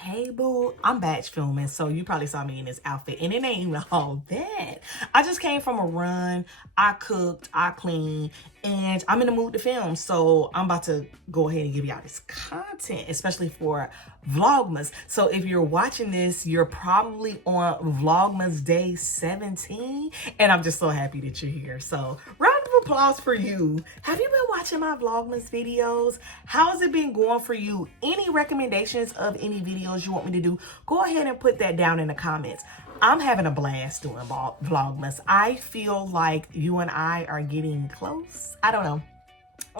Hey boo, I'm batch filming, so you probably saw me in this outfit, and it ain't even all that. I just came from a run, I cooked, I cleaned, and I'm in the mood to film, so I'm about to go ahead and give y'all this content, especially for Vlogmas. So if you're watching this, you're probably on Vlogmas day 17, and I'm just so happy that you're here. So round of applause for you. Have you been watching my Vlogmas videos? How has it been going for you? Any recommendations of any videos you want me to do? Go ahead and put that down in the comments. I'm having a blast doing Vlogmas. I feel like you and I are getting close. I don't know.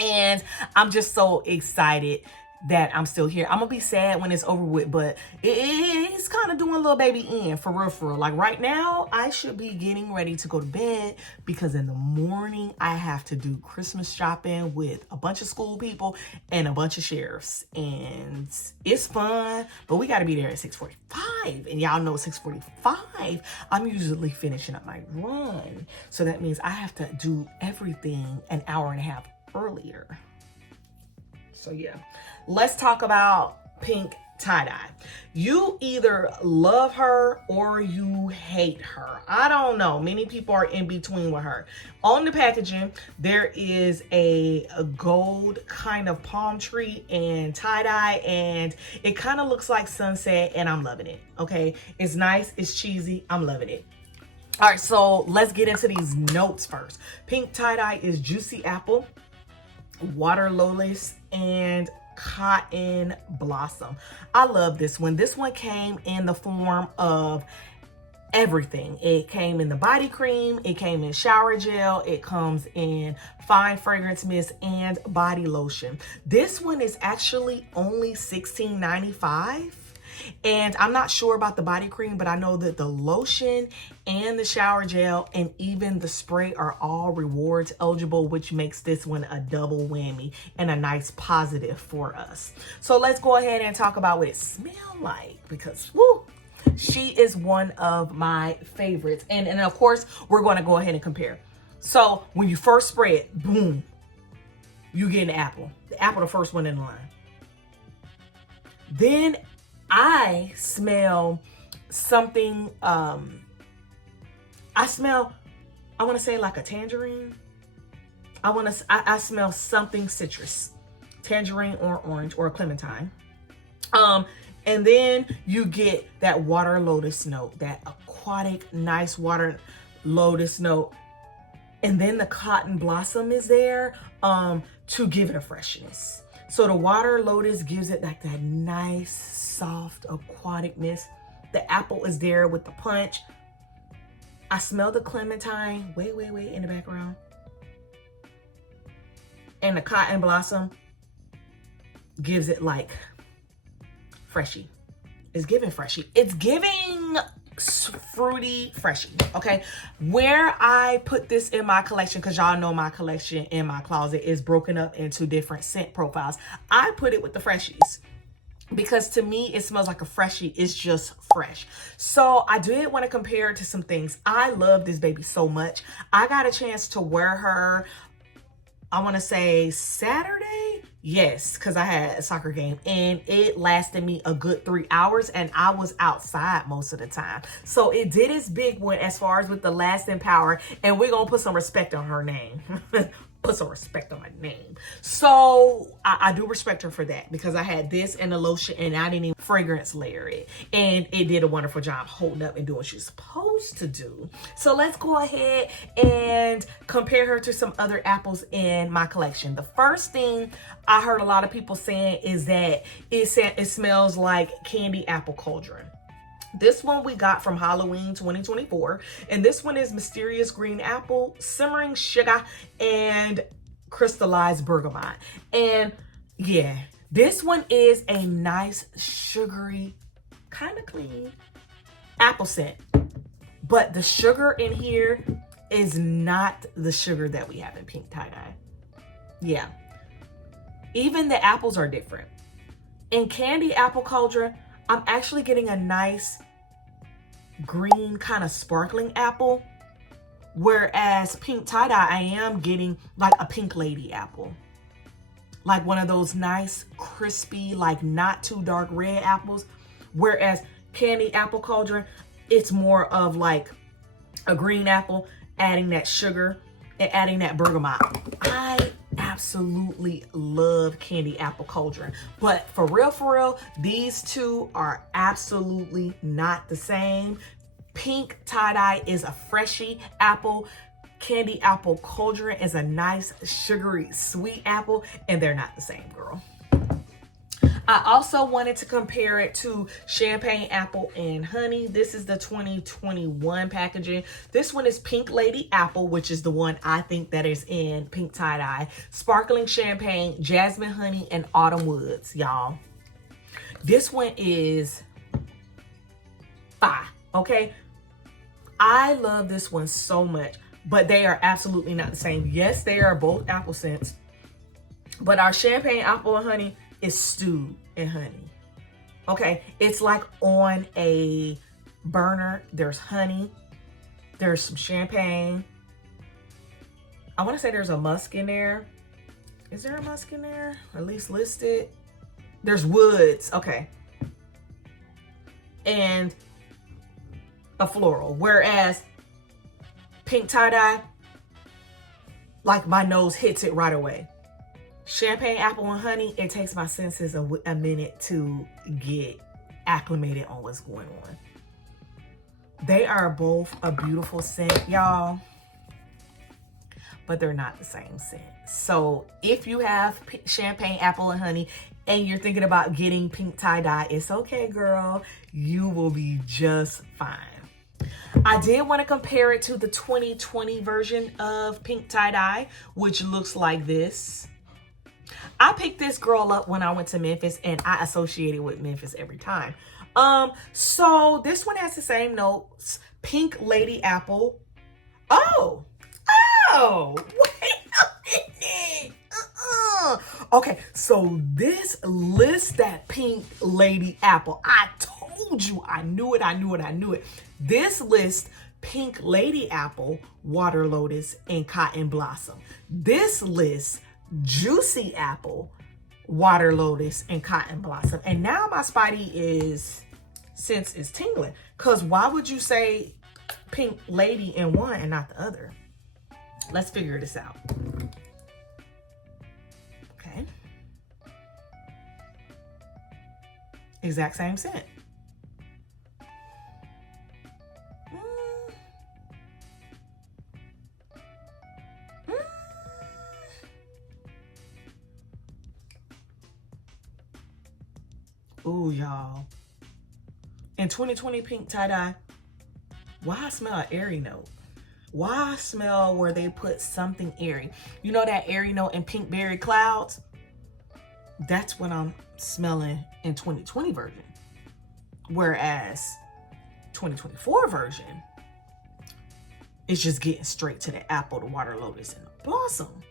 And I'm just so excited that I'm still here. I'm gonna be sad when it's over with, but it's kind of doing little baby in for real, for real. Like right now, I should be getting ready to go to bed because in the morning I have to do Christmas shopping with a bunch of school people and a bunch of sheriffs, and it's fun. But we got to be there at 6:45, and y'all know 6:45 I'm usually finishing up my run, so that means I have to do everything an hour and a half earlier. So yeah, let's talk about pink tie-dye. You either love her or you hate her. I don't know. Many people are in between with her. On the packaging, there is a gold kind of palm tree and tie-dye, and it kind of looks like sunset, and I'm loving it. Okay, it's nice, it's cheesy, I'm loving it. All right, so let's get into these notes first. Pink tie-dye is juicy apple, water lotus, and cotton blossom. I love this one. This one came in the form of everything. It came in the body cream, it came in shower gel, it comes in fine fragrance mist and body lotion. This one is actually only $16.95. And I'm not sure about the body cream, but I know that the lotion and the shower gel and even the spray are all rewards eligible, which makes this one a double whammy and a nice positive for us. So let's go ahead and talk about what it smells like, because woo, she is one of my favorites. And of course, we're going to go ahead and compare. So when you first spray it, boom, you get an apple. The apple, the first one in the line. Then I smell something, I want to say like a tangerine. I smell something citrus, tangerine or orange or clementine. And then you get that water lotus note, that aquatic, nice water lotus note. And then the cotton blossom is there, to give it a freshness. So the water lotus gives it like that nice, soft aquaticness. The apple is there with the punch. I smell the clementine way in the background. And the cotton blossom gives it like freshy. It's giving freshy. It's giving fruity freshy. Okay, where I put this in my collection, because y'all know my collection in my closet is broken up into different scent profiles. I put it with the freshies because to me it smells like a freshie. It's just fresh. So I did want to compare it to some things. I love this baby so much. I got a chance to wear her, I want to say Saturday. Yes, because I had a soccer game and it lasted me a good 3 hours and I was outside most of the time. So it did its big one as far as with the lasting power, and we're going to put some respect on her name. Put some respect on my name. So I do respect her for that, because I had this and the lotion and I didn't even fragrance layer it. And it did a wonderful job holding up and doing what she's supposed to do. So let's go ahead and compare her to some other apples in my collection. The first thing I heard a lot of people saying is that it smells like candy apple cauldron. This one we got from Halloween 2024. And this one is mysterious green apple, simmering sugar, and crystallized bergamot. And yeah, this one is a nice, sugary, kind of clean apple scent. But the sugar in here is not the sugar that we have in pink tie-dye. Yeah. Even the apples are different. In candy apple cauldron, I'm actually getting a nice green kind of sparkling apple, whereas pink tie-dye, I am getting like a pink lady apple, like one of those nice crispy, like not too dark red apples. Whereas candy apple cauldron, it's more of like a green apple, adding that sugar and adding that bergamot. I absolutely love candy apple cauldron, but for real, these two are absolutely not the same. Pink tie-dye is a freshy apple. Candy apple cauldron is a nice sugary sweet apple, and they're not the same, girl. I also wanted to compare it to Champagne Apple and Honey. This is the 2021 packaging. This one is Pink Lady Apple, which is the one I think that is in Pink Tie-Dye. Sparkling Champagne, Jasmine Honey, and Autumn Woods, y'all. This one is fire, okay? I love this one so much, but they are absolutely not the same. Yes, they are both apple scents, but our Champagne Apple and Honey is stewed in honey. Okay, it's like on a burner. There's honey, there's some champagne. I want to say there's a musk in there. Is there a musk in there? At least listed. There's woods, okay. And a floral. Whereas Pink Tie-Dye, like my nose hits it right away. Champagne Apple and Honey, it takes my senses a minute to get acclimated on what's going on. They are both a beautiful scent, y'all, but they're not the same scent. So if you have Champagne Apple and Honey and you're thinking about getting Pink Tie-Dye, it's okay, girl. You will be just fine. I did want to compare it to the 2020 version of Pink Tie-Dye, which looks like this. I picked this girl up when I went to Memphis, and I associate it with Memphis every time. So this one has the same notes. Pink Lady Apple. Oh, wait a minute. Okay, so this lists that Pink Lady Apple. I told you, I knew it. This lists Pink Lady Apple, Water Lotus, and Cotton Blossom. This lists Juicy Apple, Water Lotus, and Cotton Blossom. And now my spidey sense is tingling. Because why would you say Pink Lady in one and not the other? Let's figure this out. Okay. Exact same scent. Ooh, y'all. In 2020 Pink Tie-Dye, why I smell an airy note? Why I smell where they put something airy? You know that airy note in Pink Berry Clouds? That's what I'm smelling in 2020 version. Whereas 2024 version is just getting straight to the apple, the water lotus, and the blossom.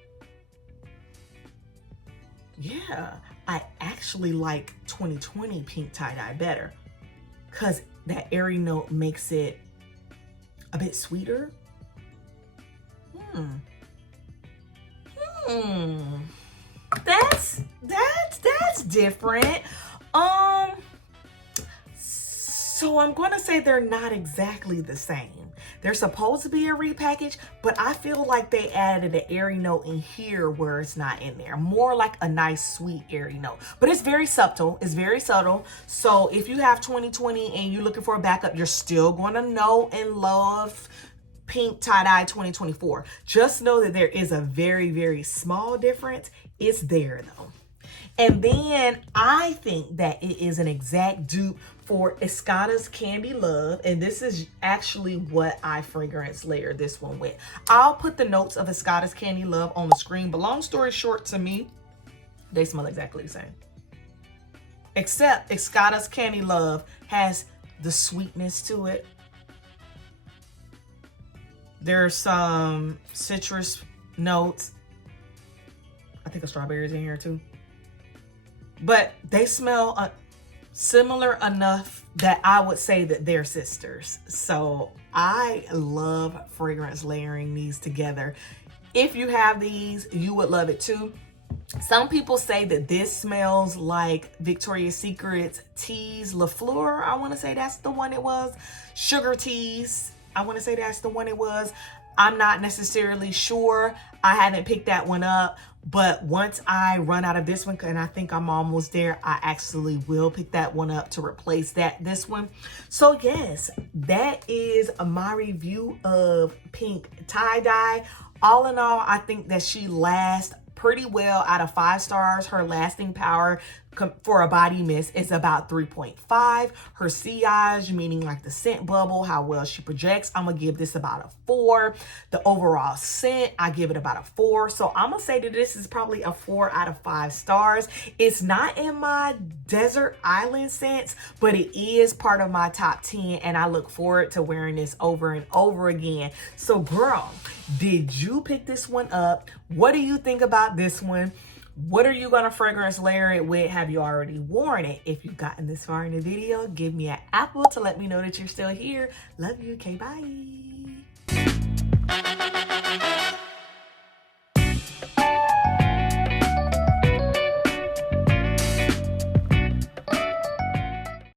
Yeah, I actually like 2020 Pink Tie-Dye better because that airy note makes it a bit sweeter. That's different. So I'm going to say they're not exactly the same. They're supposed to be a repackage, but I feel like they added an airy note in here where it's not in there. More like a nice, sweet, airy note. But it's very subtle. It's very subtle. So if you have 2020 and you're looking for a backup, you're still going to know and love Pink Tie-Dye 2024. Just know that there is a very, very small difference. It's there, though. And then I think that it is an exact dupe for Escada's Candy Love. And this is actually what I fragrance layer this one with. I'll put the notes of Escada's Candy Love on the screen. But long story short, to me, they smell exactly the same. Except Escada's Candy Love has the sweetness to it. There's some citrus notes. I think a strawberry is in here too. But they smell similar enough that I would say that they're sisters. So I love fragrance layering these together. If you have these, you would love it too. Some people say that this smells like Victoria's Secret's Tease Le Fleur. I want to say that's the one it was. Sugar Tease. I want to say that's the one it was. I'm not necessarily sure. I haven't picked that one up. But once I run out of this one, and I think I'm almost there, I actually will pick that one up to replace this one. So yes, that is my review of Pink Tie-Dye. All in all, I think that she lasts pretty well out of 5 stars. Her lasting power for a body mist is about 3.5. Her sillage, meaning like the scent bubble, how well she projects, I'm gonna give this about a 4. The overall scent, I give it about a 4. So I'm gonna say that this is probably a 4 out of 5 stars. It's not in my desert island scents, but it is part of my top 10, and I look forward to wearing this over and over again. So girl, did you pick this one up? What do you think about this one? What are you gonna fragrance layer it with? Have you already worn it? If you've gotten this far in the video, give me an apple to let me know that you're still here. Love you. Okay, bye.